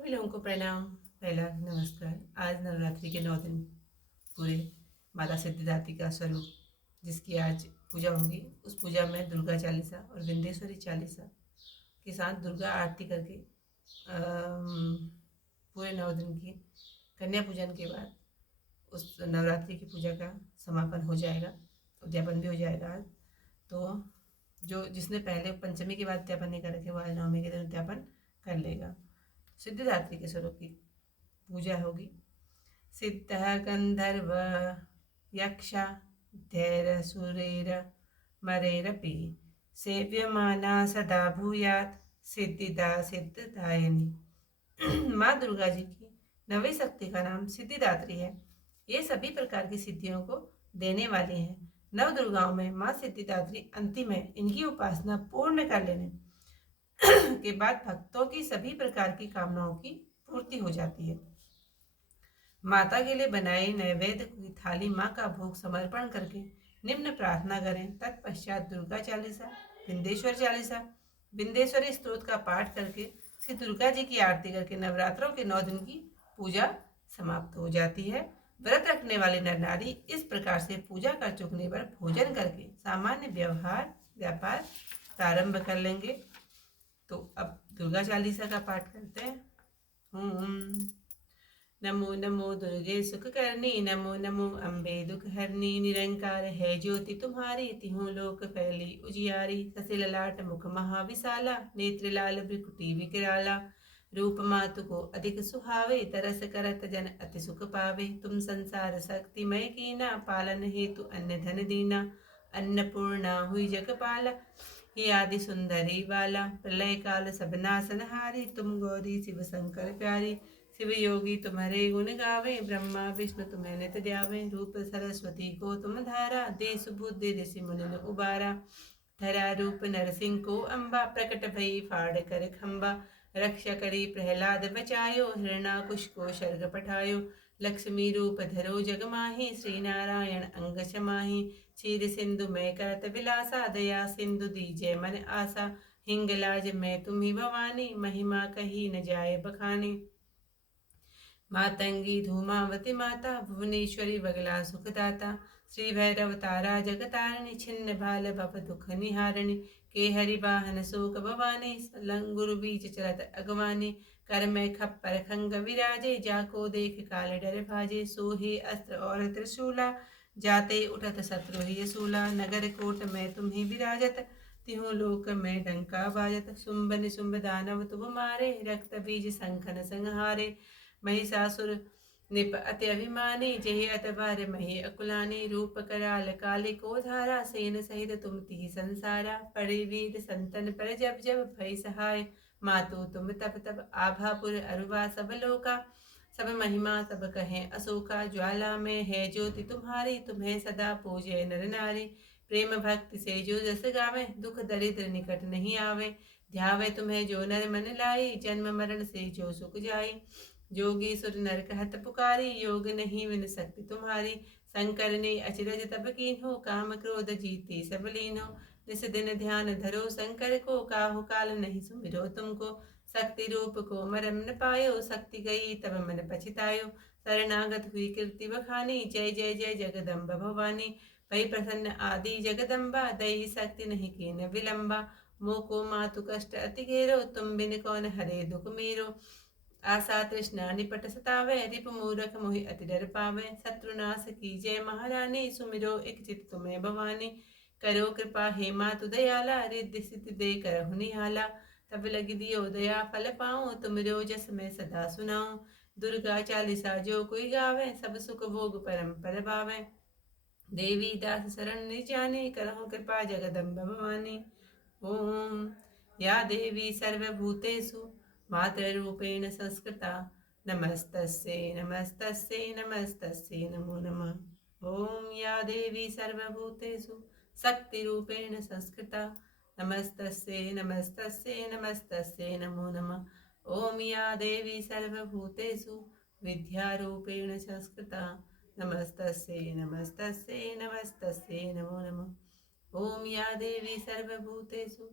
सभी लोगों को प्रणाम। पहला नमस्कार। आज नवरात्रि के 9 दिन पूरे माता सिद्धिदात्री का स्वरूप जिसकी आज पूजा होगी, उस पूजा में दुर्गा चालीसा और विंध्येश्वरी चालीसा के साथ दुर्गा आरती करके पूरे 9 दिन की कन्या पूजन के बाद उस नवरात्रि की पूजा का समापन हो जाएगा, उद्यापन भी हो जाएगा आज। तो जो जिसने पहले पंचमी के बाद उद्यापन नहीं कर रखे वो आज नवमी के दिन उद्यापन कर लेगा। सिद्धिदात्री के स्वरूप की पूजा होगी। सिद्धः गंधर्व यक्ष धैर्यसुरेर मरेरपि सेव्यमाना सदा भूयात् सिद्धिदा सिद्धदायिनी। माँ दुर्गा जी की नवी शक्ति का नाम सिद्धिदात्री है। ये सभी प्रकार की सिद्धियों को देने वाली हैं। नव दुर्गाओं में माँ सिद्धिदात्री अंतिम है। इनकी उपासना पूर्ण कर लेने के बाद भक्तों की सभी प्रकार की कामनाओं की पूर्ति हो जाती है। माता के लिए बनाई नैवेद्य की थाली माँ का भोग समर्पण करके निम्न प्रार्थना करें। तत्पश्चात दुर्गा चालीसा, विंध्येश्वर चालीसा, विंध्येश्वरी स्तोत्र का पाठ करके श्री दुर्गा जी की आरती करके नवरात्रों के 9 दिन की पूजा समाप्त हो जाती है। व्रत रखने वाले नर नारी इस प्रकार से पूजा कर चुकने पर भोजन करके सामान्य व्यापार प्रारंभ कर लेंगे। तो अब दुर्गा चालीसा का पाठ करते हैं। नमो नमो दुर्गे सुख करनी, नमो नमो अम्बे दुख हरनी। निरंकार है ज्योति तुम्हारी, तिहु लोक फैली उजियारी। ससे ललाट मुख महाविशाला, नेत्र लाल भ्रिकुटी विकराला। रूप मातु को अधिक सुहावे, तरस करत जन अति सुख पावे। तुम संसार शक्तिमय कीना, पालन हेतु अन्य धन दीना। अन्नपूर्णा हुई जगपाला, हे आदि सुंदरी बाला। प्रलय काल सब नासनहारी, तुम गौरी शिव शंकर प्यारी। शिव योगी तुम्हारे गुण गावे, ब्रह्मा विष्णु तुम्हें नित ध्यावे। रूप सरस्वती को तुम धारा, दे सुबुद्धि ऋषि मुनि ने उबारा। धरा रूप नरसिंह को अम्बा, प्रकट भई फाड़ कर खम्बा। रक्षा करी प्रहलाद बचायो, हिरणाकुश को शर्ग पठायो। लक्ष्मी रूप धरो जग माही, श्री नारायण अंग समाही। क्षीर सिंधु में करत विलासा, दया सिंधु दीजय मन आसा। हिंगलाज में तुम्ही भवानी, महिमा कही न जाए बखानी। मातंगी धूमावती माता, भुवनेश्वरी बगला सुखदाता। श्री भैरव तारा जगतारिणी, छिन्न भाल भव दुख निहारिणी। के हरि वाहन शोक भवानी, लंगुर बीच चलत अगवानी। कर में खप्पर खंग विराजे, जाको देख काल डर भाजे। सोहे अस्त्र और त्रिशूला, जाते उठत शत्रु ही सूला। नगर कोट में तुम्ही विराजत, तिहु लोक में डंका बाजत। शुंभ निशुंभ दानव तुम मारे, रक्त बीज संखन संहारे। महिषासुर निप अति अभिमानी, जय अतबार मही अकुलानी। रूप कराल काली को धारा, सेन सहित तुम तिहि संसारा। पड़े वीर संतन पर जब जब, भई सहाय मातु तुम तब तब। आभापुर अरुवा सब लोका, सब महिमा सब कहें अशोका। ज्वाला में है ज्योति तुम्हारी, तुम्हें सदा पूजे नर नारी। प्रेम भक्ति से जो जस गावे, दुख दरिद्र निकट नहीं आवे। ध्यावे तुम्हें जो नर मन लाई, जन्म मरण से जो सुख जाई। जोगी सुर नर कहत पुकारी, योग नहीं विन सकती तुम्हारी। शंकर ने अचरज तब कीन्हो, काम क्रोध जीती सब लीन्हो। निस दिन ध्यान धरो शंकर को, काहु काल नहीं सुमिरो तुमको। शक्ति रूप को मरम न पायो, शक्ति गई तब मन पछतायो। शरणागत हुई कीर्ति बखानी, जय जय जय जगदम्ब भवानी। भई प्रसन्न आदि जगदम्बा, दई शक्ति नहीं कीन विलंबा। मोको मातु कष्ट अति घेरो, तुम बिन कौन हरे दुख मेरो। आशा तृष्णा निपट सतावे, रिप मूरख मोहि अति डर पावे। शत्रुनाश की जय महारानी, सुमिरो एक चित तुम्हें भवानी। करो कृपा हे मातु दयाला, रिद्धि सिद्धि दे करहु निहाला। तब लगी दियो दया फल पाऊं, तुमिरो जस मैं सदा सुनाऊं। दुर्गा चालीसा जो कोई गावे, सब सुख भोग परम पद पावे। देवी दास शरण निजानी, करहु कृपा जगदम्ब भवानी। ओम या देवी सर्वभूतेषु मातृरूपेण संस्कृता, नमस्तस्यै नमस्तस्यै नमस्तस्यै नमो नमः। ओम या देवी सर्वभूतेषु शक्तिरूपेण संस्कृता, नमस्तस्यै नमस्तस्यै नमस्तस्यै नमो नमः। ओम या देवी सर्वभूतेषु विद्यारूपेण संस्कृता, नमस्तस्यै नमस्तस्यै नमस्तस्यै नमो नमः। ओम या देवी सर्वभूतेषु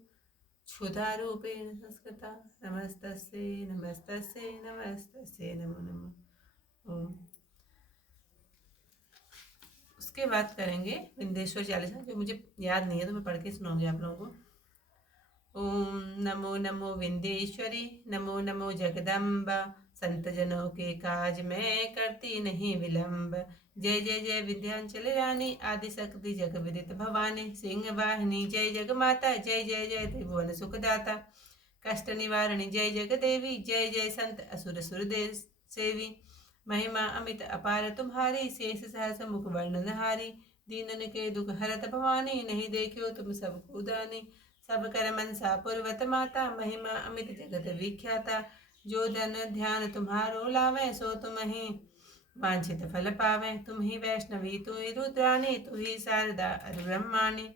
क्षुधा रूपेण संस्कृता नमस्तस्यै नमस्तस्यै नमस्तस्यै नमो नमः। ओम। उसके बाद करेंगे विंध्येश्वर चालीसा, जो मुझे याद नहीं है तो मैं पढ़ के सुनाऊंगी आप लोगों को। ओम नमो नमो विंध्येश्वरी, नमो नमो जगदम्बा, संत जनों के काज में करती नहीं विलंब। जय जय जय विंध्याचल रानी, आदि शक्ति जग विदित भवानी, सिंह वाहिनी जय जग माता, जय जय जय त्रिभुवन सुखदाता, कष्ट निवारणी जय जग देवी, जय जय संत असुर सुर देव सेवी। महिमा अमित अपार तुम्हारी, शेष सहस मुख वर्णन हारी, दीनन के दुख हरत भवानी, नहीं देखियो तुम सबको दानी। सब कर मनसा पूर्वत माता, महिमा अमित जगत विख्याता, जो धन ध्यान तुम्हारो लावे, सो तुम ही वांछित फल पावे। तुम ही वैष्णवी तु ही रुद्राणी, तू ही शारदा अर ब्रह्माणी,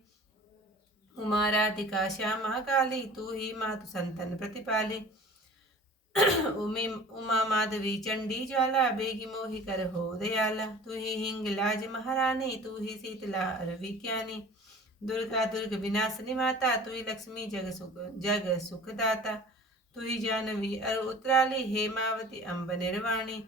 उमा राधिका श्यामा काली, तू ही मातु संतन प्रतिपाली। उमा माधवी चंडी ज्वाला, बेगी मोहि कर हो दयाला, तू ही हिंगलाज महारानी, तू ही शीतला अर विज्ञानी, दुर्गा दुर्ग विनाशनी माता, तू ही लक्ष्मी जग सुख दाता, तू ही जानवी अर उत्तराली, हेमावती अम्ब निर्वाणी,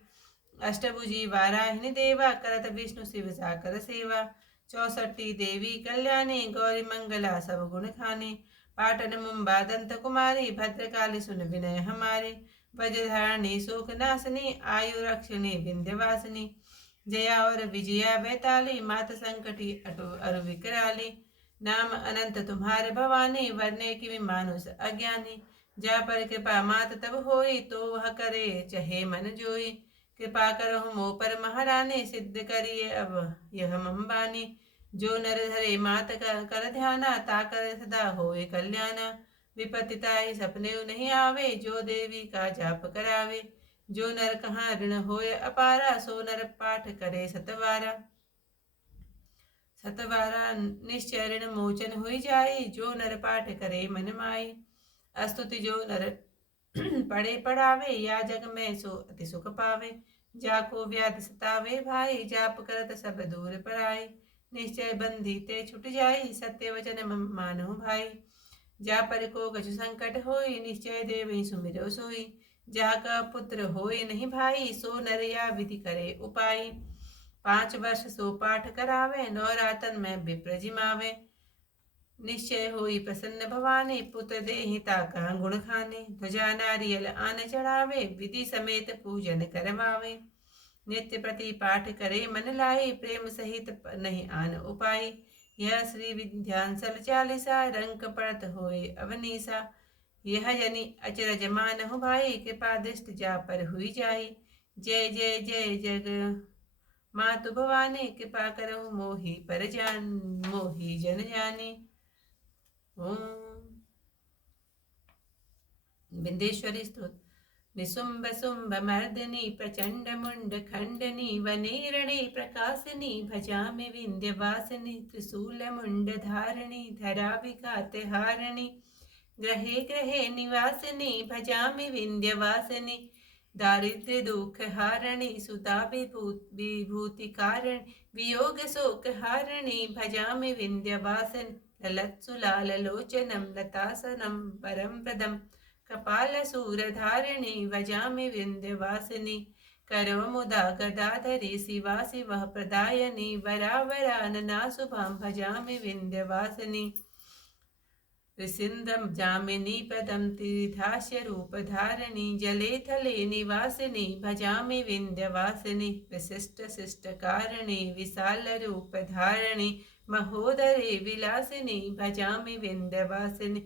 अष्टभुजी वाराहिनी देवा, करत विष्णु शिव साकर सेवा, 64 देवी कल्याणी, गौरी मंगला सब गुण खानी, पाटन मुंबा दंत कुमारी, भद्रकाली सुन विनय हमारी, वज्रधारणी शोक नाशनी, आयु रक्षिणी विंध्यवासिनी, जया और विजया बैताली, मात संकटी अटो अरु विकराली, नाम अनंत तुम्हारे भवानी, वरने की मानुष अज्ञानी, जा पर कृपा मात तब होई, तो वह करे चहे मन जोई, कृपा करो मो पर महारानी, सिद्ध करिए अब यह मम्बानी, जो नर धरे मात कर ध्याना, ताकर सदा होए कल्याणा, विपत्ति ताहि सपने नहीं आवे, जो देवी का जाप करावे, जो नर कहाँ ऋण होय अपारा, सो नर पाठ करे सतवारा, सतवारा निश्चय ऋण मोचन हुई जाई, जो नर पाठ करे मन माई, अस्तुति जो नर पढ़े पढ़ावे, या जग में सो अति सुख पावे, जाको व्याधि सतावे भाई, जाप करत सब दूर पराई, निश्चय बंधी ते छुट जाई, सत्य वचन मानो भाई, जा पर को कछु संकट होई, निश्चय देवहि सुमिरो सोई, जा का पुत्र होई नहीं भाई, सो नर या विधि करे उपाय, 5 वर्ष सो पाठ करावे, नवरातन में विप्र जिमावे, निश्चय होई प्रसन्न भवानी, पुत्र देहि ताका गुण खाने, ध्वजा नारियल आन चढ़ावे, विधि समेत पूजन करवावे, नित्य प्रति पाठ करे मन लाई, प्रेम सहित नहीं आन उपाय, यह श्री विंध्याचल चालीसा, रंक पड़त होए अवनीसा, यह जनि अचरज मानहु भाई, कृपा दृष्ट जा पर हुई जाई, जय जय जय जग मातु भवानी, कृपा करहु मोहि पर जान मोहि जन जानी। ओम। विंध्येश्वरी स्तोत्र। निशुंभ शुंभ मर्दिनी, प्रचंड मुंड खंडनी, वनेरणी प्रकाशिनी, भजामि विंध्यवासिनी, त्रिशूल मुंड धारिणी, धरा विघात हारिणी, ग्रहे ग्रहे निवासिनी, भजामि विंध्यवासिनी, दारिद्र्य दुख हारिणी, सुता विभूति कारिणी, वियोग शोक हारिणी, भजामि विंध्यवासिनी, ललत्सुलाल लोचनम लतासनम परम प्रदम, कपालशूरधारिणी, भजामि विंध्यवासिनी, करो मुदा गदाधरी, शिवा शिवः प्रदायनी, वरावरानना शुभां, भजामि विंध्यवासिनी, ऋषिन्द्रं जामिनी पदं तीर्थास्य रूपधारिणी, जले थले निवासिनी, भजामि विंध्यवासिनी, विशिष्ट शिष्टकारिणी, विशाल रूपधारिणी, महोदरे विलासिनी, भजामि विंध्यवासिनी,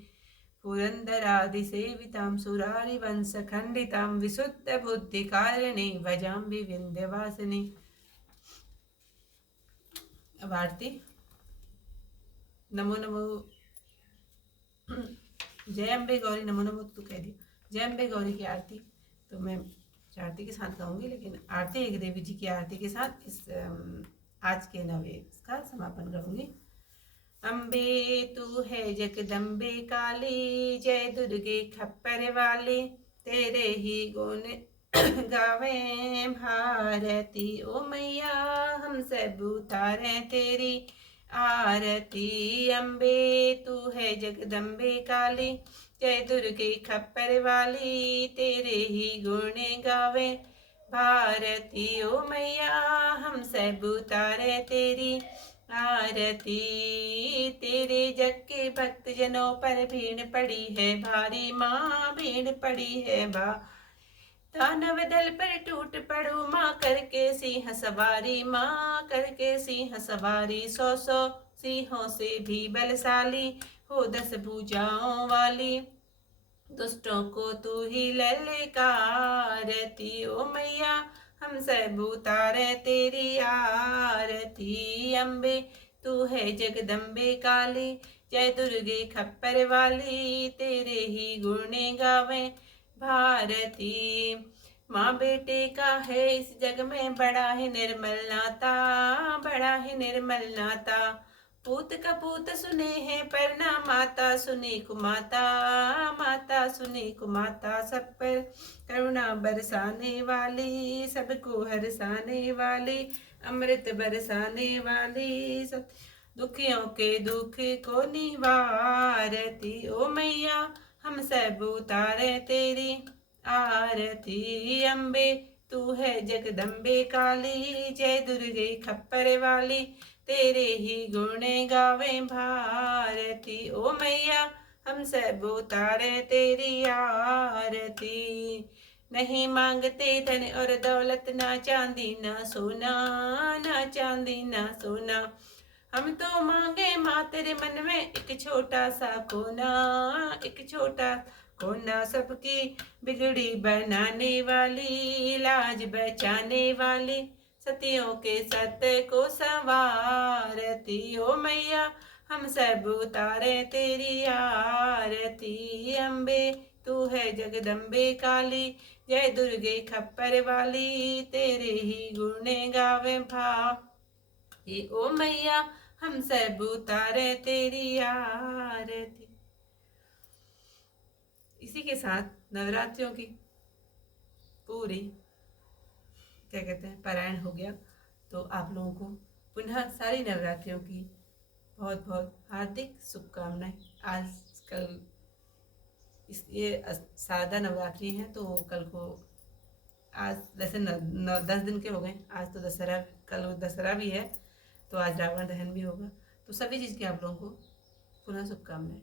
पुरंदरादिसेवितां सुरारिवंशखण्डितां, विशुद्धबुद्धिकारिणी, भजामि विंध्यवासिनी। अब आरती। नमो नमो जय अम्बे गौरी, नमो नमो तो कह दिया, जय अम्बे गौरी की आरती तो मैं आरती के साथ गाऊंगी, लेकिन आरती एक देवी जी की आरती के साथ इस आज के नवे इसका समापन करूंगी। अम्बे तू है जगदम्बे काली, जय दुर्गे खप्पर वाली, तेरे ही गुण गावे भारती, ओ मैया हम सब उतारे तेरी आरती अम्बे तू है जगदम्बे काली, जय दुर्गे खप्पर वाली, तेरे ही गुण गावे। भारती ओ मैया हम सब उतारे तेरी आरती, तेरे जग के भक्त जनों पर भीड़ पड़ी है भारी, माँ भीड़ पड़ी है दानव दल पर टूट पड़ो माँ करके सिंह सवारी, माँ करके सिंह सवारी। 100 सिंहों से भी बलशाली, हो 10 भुजाओं वाली, दुष्टों को तू ही ललकारती। ओ मैया हम सब उतारे तेरी आरती, अम्बे तू है जगदम्बे काली, जय दुर्गे खप्पर वाली, तेरे ही गुण गावे। भारती माँ बेटे का है इस जग में बड़ा है निर्मल नाता, बड़ा है निर्मल नाता। पूत कपूत सुने हैं पर ना माता सुने कुमाता, माता सुने कुमाता। सब पर करुणा बरसाने वाली, सबको हरसाने वाली, अमृत बरसाने वाली, सब दुखियों के दुख को निवारती। ओ मैया हम सब उतारे तेरी आरती, अम्बे तू है जगदम्बे काली, जय दुर्गे खप्पर वाली, तेरे ही गुण गावे। भारती ओ मैया हम सब उतारे तेरी आरती, नहीं मांगते धन और दौलत, ना चांदी ना सोना, ना चांदी ना सोना। हम तो मांगे माँ तेरे मन में एक छोटा सा कोना, एक छोटा कोना। सबकी बिगड़ी बनाने वाली, लाज बचाने वाली, सतियों के सत्य को संवारती। ओ मैया हम सब उतारे तेरी आरती, अम्बे तू है जगदम्बे काली, जय दुर्गे खप्पर वाली, तेरे ही गुण गावे ओ मैया हम सब उतारे तेरी आरती। इसी के साथ नवरात्रियों की पूरी क्या कहते हैं पारायण हो गया। तो आप लोगों को पुनः सारी नवरात्रियों की बहुत बहुत हार्दिक शुभकामनाएं। आज कल ये शारदा नवरात्रि है, तो कल को आज वैसे 10 दिन के हो गए, आज तो दशहरा, कल दशहरा भी है, तो आज रावण दहन भी होगा। तो सभी चीज़ की आप लोगों को पुनः शुभकामनाएं।